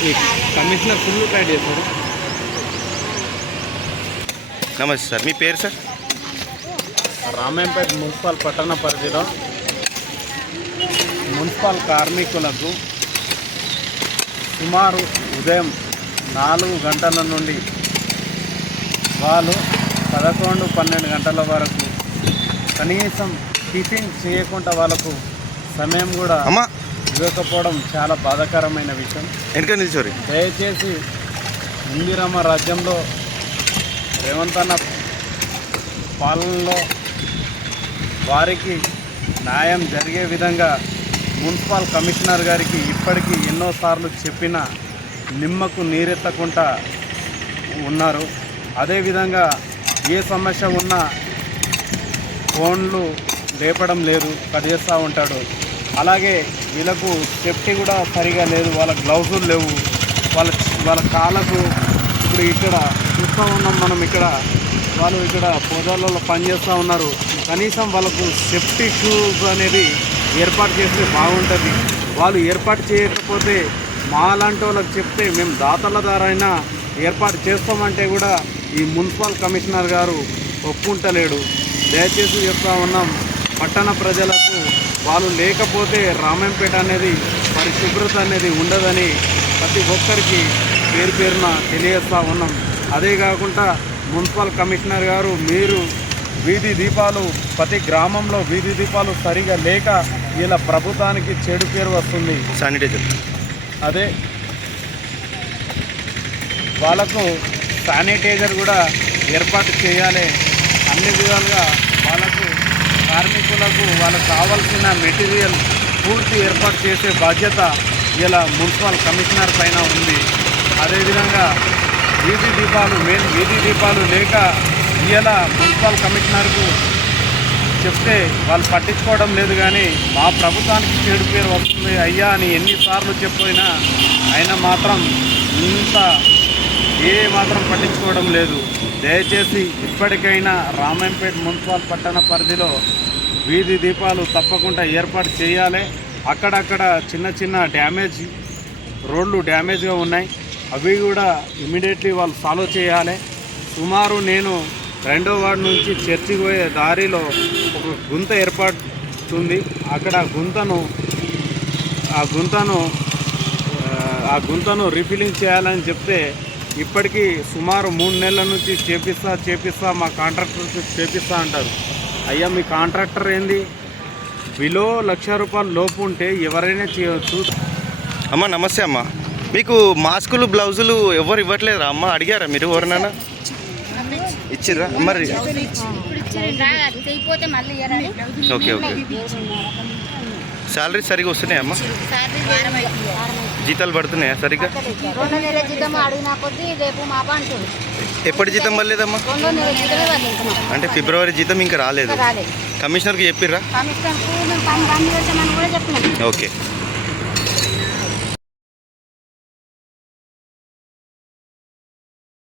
Commissioner full tight చేశారు. నమస్తే sir మీ పేరు సార్? రామాయంపేట మున్సిపల్ పట్టణ పరిధిలో మున్సిపల్ కార్మికులకు సుమారు ఉదయం నాలుగు గంటల నుండి వాళ్ళు పదకొండు పన్నెండు గంటల వరకు కనీసం టిఫిన్ చేయకుండా వాళ్ళకు సమయం కూడా అమ్మా ఇవ్వకపోవడం చాలా బాధాకరమైన విషయం. వెనక దయచేసి ఇందిరమ్మ రాజ్యంలో రేవంత్ అన్న పాలనలో వారికి న్యాయం జరిగే విధంగా మున్సిపల్ కమిషనర్ గారికి ఇప్పటికీ ఎన్నోసార్లు చెప్పిన నిమ్మకు నీరెత్తకుండా ఉన్నారు. అదేవిధంగా ఏ సమస్య ఉన్నా ఫోన్లు లేపడం లేదు కడిగేస్తూ ఉంటాడు. అలాగే వీళ్ళకు సేఫ్టీ కూడా సరిగా లేదు వాళ్ళ గ్లౌజులు లేవు వాళ్ళ వాళ్ళ కాళ్ళకు ఇప్పుడు ఇక్కడ చూస్తూ ఉన్నాం మనం ఇక్కడ వాళ్ళు ఇక్కడ పొదాలలో పనిచేస్తూ ఉన్నారు. కనీసం వాళ్ళకు సేఫ్టీ షూస్ అనేది ఏర్పాటు చేస్తే బాగుంటుంది. వాళ్ళు ఏర్పాటు చేయకపోతే మా లాంటి వాళ్ళకి చెప్తే మేము దాతల ద్వారా ఏర్పాటు చేస్తామంటే కూడా ఈ మున్సిపల్ కమిషనర్ గారు ఒప్పుకుంటలేడు దయచేసి చెప్తా ఉన్నాం పట్టణ ప్రజలకు వాళ్ళు లేకపోతే రామంపేట అనేది పరిశుభ్రత అనేది ఉండదని ప్రతి ఒక్కరికి పేరు పేరున తెలియజేస్తూ ఉన్నాం. అదే కాకుండా మున్సిపల్ కమిషనర్ గారు మీరు వీధి దీపాలు ప్రతి గ్రామంలో వీధి దీపాలు సరిగా లేక ఇలా ప్రభుత్వానికి చెడు పేరు వస్తుంది. శానిటైజర్ అదే వాళ్ళకు శానిటైజర్ కూడా ఏర్పాటు చేయాలి. అన్ని విధాలుగా వాళ్ళకు కార్మికులకు వాళ్ళకు కావాల్సిన మెటీరియల్ పూర్తి ఏర్పాటు చేసే బాధ్యత ఇలా మున్సిపల్ కమిషనర్ పైన ఉంది. అదేవిధంగా వీధి దీపాలు మెయిన్ వీధి దీపాలు లేక ఇలా మున్సిపల్ కమిషనర్కు చెప్తే వాళ్ళు పట్టించుకోవడం లేదు కానీ మా ప్రభుత్వానికి చెడు పేరు వస్తుంది అయ్యా అని ఎన్నిసార్లు చెప్పినా ఆయన మాత్రం ఇంత ఏ మాత్రం పట్టించుకోవడం లేదు. దయచేసి ఇప్పటికైనా రామాయంపేట మున్సిపల్ పట్టణ పరిధిలో వీధి దీపాలు తప్పకుండా ఏర్పాటు చేయాలి. అక్కడక్కడ చిన్న చిన్న డ్యామేజ్ రోడ్లు డ్యామేజ్గా ఉన్నాయి. అవి కూడా ఇమీడియట్లీ వాళ్ళు సాల్వ్ చేయాలి. సుమారు నేను రెండో వార్డు నుంచి చర్చికి పోయే దారిలో ఒక గుంత ఏర్పడుతుంది. అక్కడ గుంతను ఆ గుంతను ఆ, గుంతను రీఫిలింగ్ చేయాలని చెప్తే ఇప్పటికీ సుమారు మూడు నెలల నుంచి చేపిస్తా చేపిస్తా మా కాంట్రాక్టర్కి చేపిస్తా అంటారు. అయ్యా మీ కాంట్రాక్టర్ ఏంది? బిలో లక్ష రూపాయల లోపు ఉంటే ఎవరైనా చేయవచ్చు అమ్మ నమస్తే అమ్మ. మీకు మాస్కులు బ్లౌజులు ఎవరు ఇవ్వట్లేదా అమ్మ అడిగారా మీరు ఎవరినైనా? ఇచ్చిర్రా? మరి ఓకే ఓకే. శాలరీ సరిగా వస్తున్నాయా అమ్మ? సాలరీ వారం అవుతుంది. జీతాలు పడుతున్నాయా సరిగ్గా? ఎప్పటి జీతం ఇంకా అంటే ఫిబ్రవరి జీతం ఇంకా రాలేదు. కమిషనర్కి చెప్పిర్రా? ఓకే.